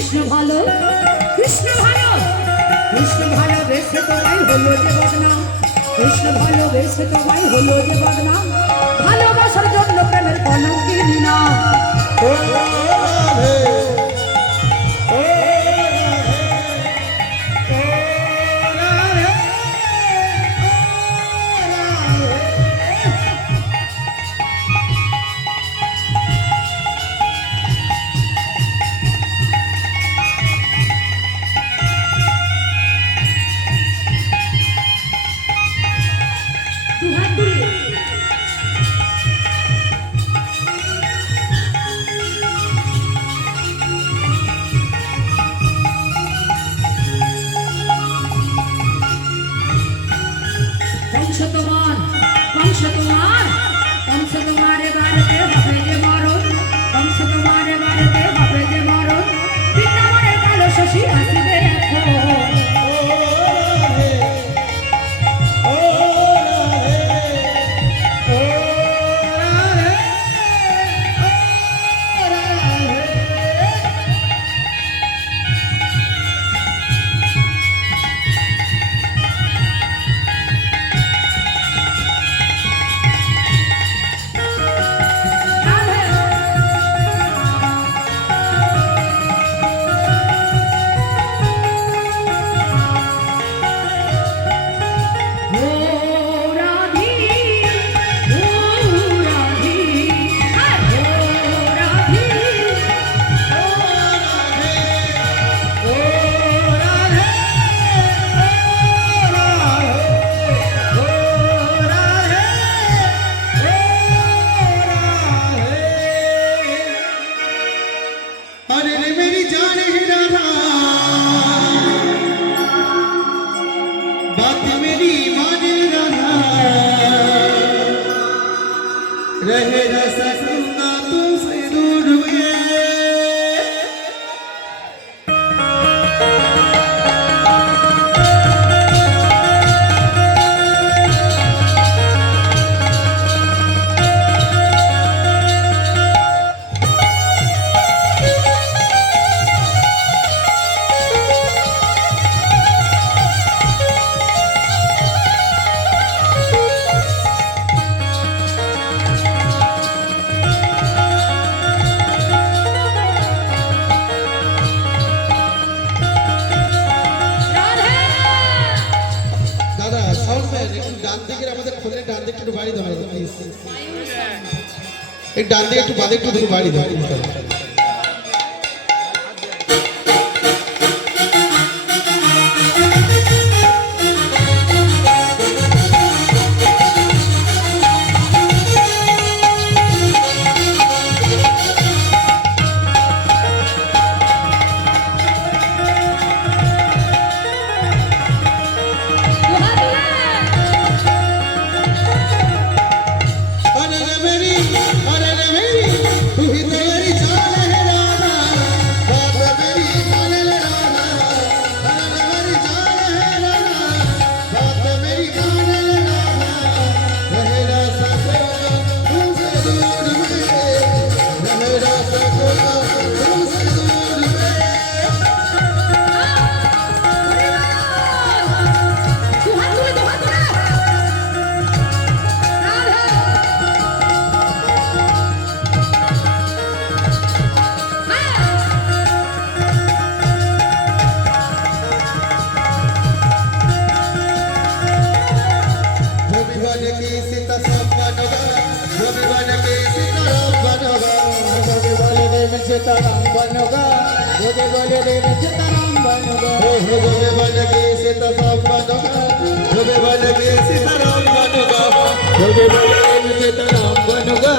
কৃষ্ণ ভালো কৃষ্ণ ভালো কৃষ্ণ ভালোবেসে তোমায় হলো যে বদনাম কৃষ্ণ ভালোবেসে তোমায় হলো যে বদনাম ভালোবাসার জন্য প্রেমের কলঙ্কিনী না एक डाल दे एक बादे एक तो बाड़ी दो सीताराम बनोगा जोगे बोले रे सीताराम बनोगा जोगे बोले के सीताराम बनोगा जोगे बोले के सीताराम बनोगा जोगे बोले रे सीताराम बनोगा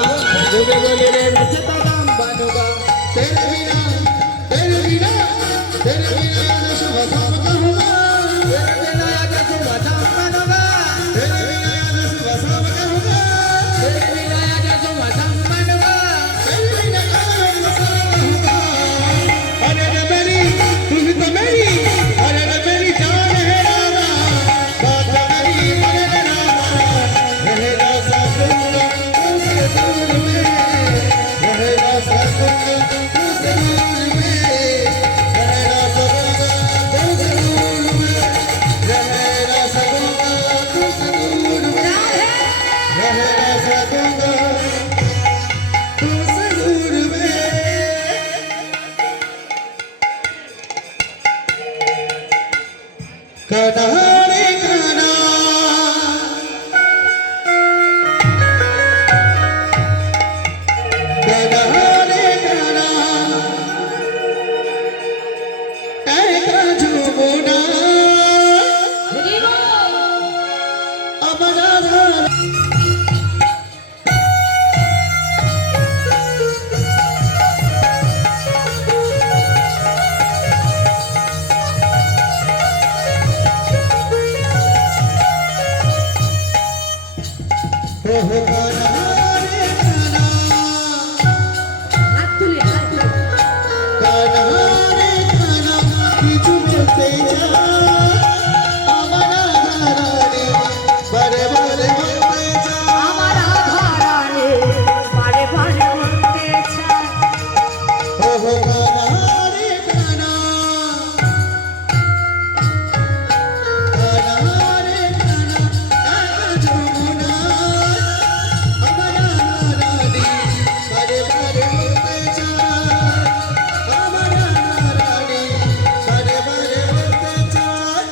जोगे बोले रे सीताराम बनोगा तेरे बिना तेरे बिना तेरे बिना न शुभ शाम कहूँगा तेरे बिना आज शुभ शाम बनोगा तेरे बिना न शुभ शाम कहूँगा तेरे बिना आज शुभ शाम बनोगा तेरे बिना न शुभ शाम कहूँगा अरे रे मेरी तू ही तो मेरी अरे रे मेरी जान है राधा बात मेरी मन है राधा है राधा कैसा दूंगा तुमसे दूर में कान्हा रे कान्हा कान्हा रे कान्हा एका झुमुना अमरा धारा ओहो कान्हा रे कान्हा হাত তুলে হাত তুলে कान्हा रे कान्हा কিছু বলতে যা আমার ধারে বারে বারে বলতে যা আমার আধারালে বারে বারে বলতে চায় ওহো কান্हा রে কান্हा কান্हा রে কান্हा একা যমুনা আমার রানী বারে বারে বলতে চায় আমার রানী বারে বারে বলতে চায়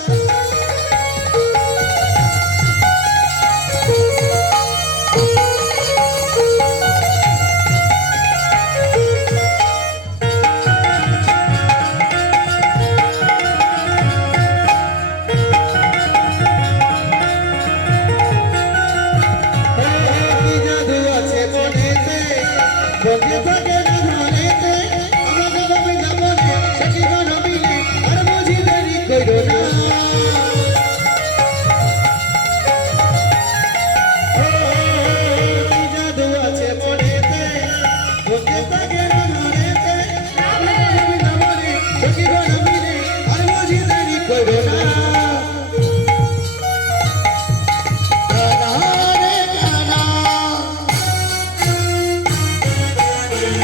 কি জাদু আছে মনেতে বন্ধে থাকে না ধরেতে আমাকে ভাবি যাবনে সখী গণ মিলে আর বুঝি দেরি কইরো না কি জাদু আছে মনেতে বন্ধে থাকে না ধরেতে আমাকে ভাবি যাবনে সখী গণ মিলে আর বুঝি দেরি কইরো না কান্हा রে কান্हा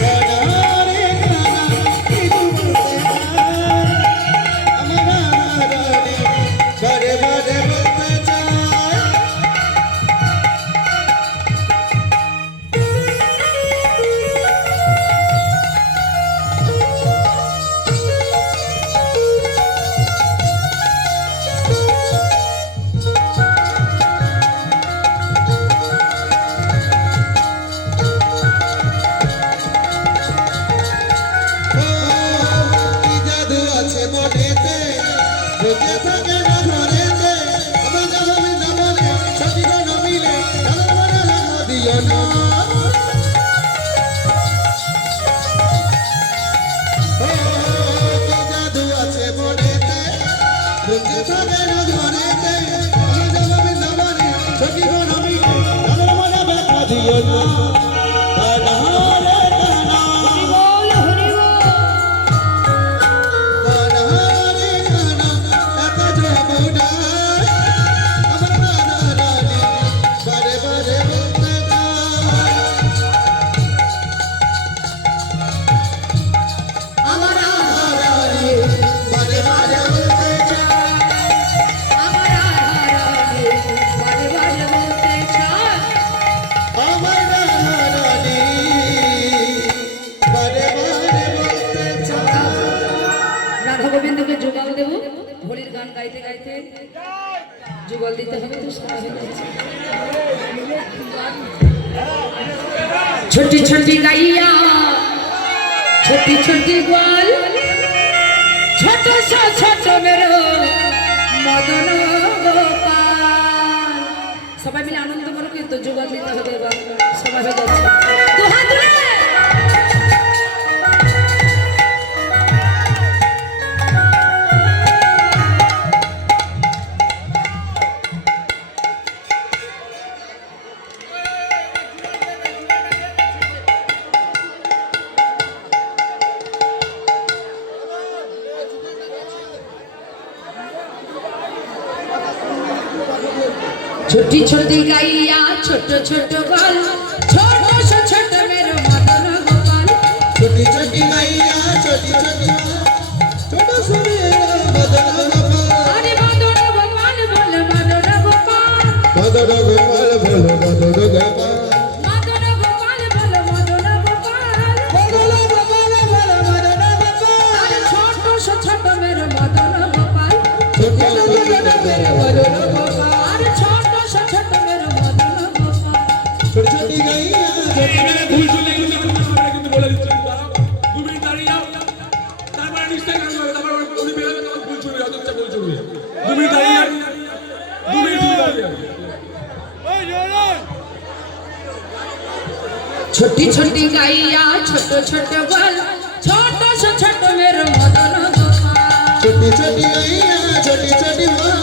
কান্हा রে কান্हा কিছু বলতে চায় আমার রানী বারে বারে বলতে চায় কি জাদু আছে মনেতে বুঝে থাকে না ধরেতে আমার যাবনে যাবনে সখী গণ মিলে কালো মনে লাগো দিও না কি জাদু আছে মনেতে বুঝে থাকে না ধরেতে আমার যাবনে যাবনে সখী গণ মিলে কালো মনে ব্যথা দিও না কান্हा রে কান্हा বল হরি বল কান্हा রে কান্हा একা যমুনা আমার রানী বারে বারে বলতে চায় আমার আধারালে বারে বারে বলতে চায় আমার আধারালে বারে বারে বলতে চায় আমার রানী বারে বারে বলতে চায় রাধা গোবিন্দকে যুগল দেব হোলির গান গাইতে গাইতে যুগল দিতে হবে তো সময় হয়ে যাচ্ছে छोटी छोटी गैया छोटी छोटी ग्वाल छोट सा छोट मेरो मदन गोपाल সবাই মিলে আনন্দ করো কিন্তু যুগল দিতে হবে এবার সবাই হয়ে যাচ্ছে তো হাত তুলে छोटी छोटी गैया छोट छोट बाल छोटो से छोट मेरो मदन गोपाल छोटी छोटी मैया छोटी छोटी छोटा सा मेरा मदन गोपाल अरे मदन गोपाल बोल मदन गोपाल मदन गोपाल बोलो मदन गोपाल ছুটি গাইয়া ছুটি এবারে ভুল চলে গেলে আমরা কিন্তু বলে দিচ্ছি দাঁড়াও 2 মিনিট দাঁড়িয়ে যাও তারপরে নিশ্চয়ই গান গাবে তারপর উনি বেরোবে তখন ভুল চলবে অতটা ভুল চলবে 2 মিনিট দাঁড়িয়ে যাও 2 মিনিট দাঁড়িয়ে যাও छोटी छोटी गाइया छोटे छोटे बल छोटा से छोटे मेरे मदन गोपाल छोटी छोटी गाइया छोटी छोटी माँ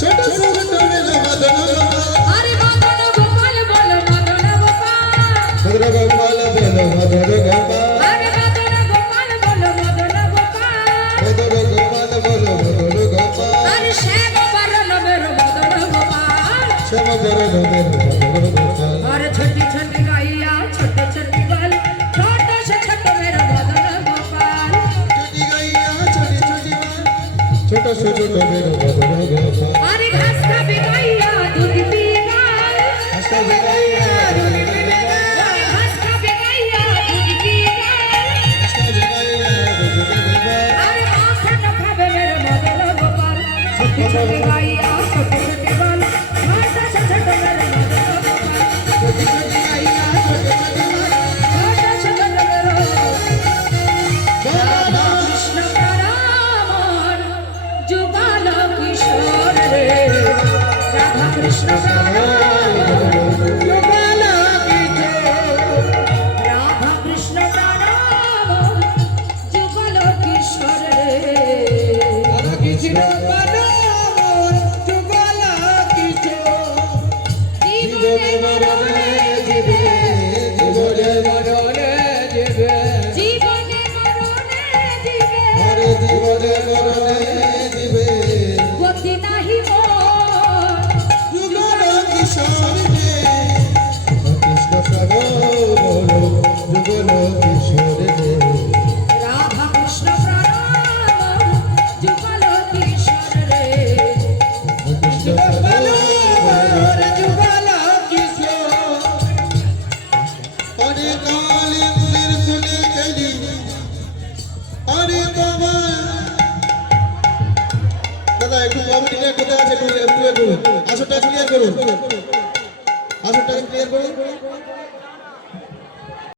छोटा सा बटोरे न मदन गोपाल अरे मदन गोपाल बोल मदन गोपाल मदन गोपाल बोलो मदन गोपाल अरे मदन गोपाल बोल मदन गोपाल मदन गोपाल बोलो मदन गोपाल अरे श्याम बरन मेरे मदन गोपाल श्याम बरन मेरे मदन गोपाल अरे छोटी छोटी गाइया छोटे छोटे बल छोटा से छोटे मेरे मदन गोपाल छोटी गाइया छोटी छोटी माँ छोटा सा बटोरे मेरे मदन गोपाल अरे घास का भी गाइया दूध पी गाय हंसता गाइया दूध पीने घास का भी गाइया दूध पी गाय हंसता गाइया दूध पीने अरे माखन खावे मेरे मदन गोपाल छोटी छोटी गाइया छोटे छोटे बल छोटा से छोटे मेरे मदन गोपाल छोटी छोटी गाइया छोटे छोटे बल छोटा से छोटे मेरे राधा कृष्ण प्रणाम जुगाल किशोर रे राधा कृष्ण प्रणाम जुगाल किशोर राधा कृष्ण प्रणाम जुगाल किशोर रे राधा कृष्ण प्रणाम जुगल किशोर जीवने मरणे जीवे जीवने मरणे जीवे जीवने मरणे जीवे हरे जीवने मरणे जीवे गति नाही मोर जुगल किशोर रे कृष्ण प्रणाम जुगल किशोर रे राधा कृष्ण प्रणाम जुगल किशोर रे कृष्ण प्रणाम जुगल किशोर अरे काली मुनिर कुली गली अरे बाबा দাদা একটু কমিটি নিয়ে কোথায় আছে একটু আসরটা ক্লিয়ার করুন আসরটা ক্লিয়ার করুন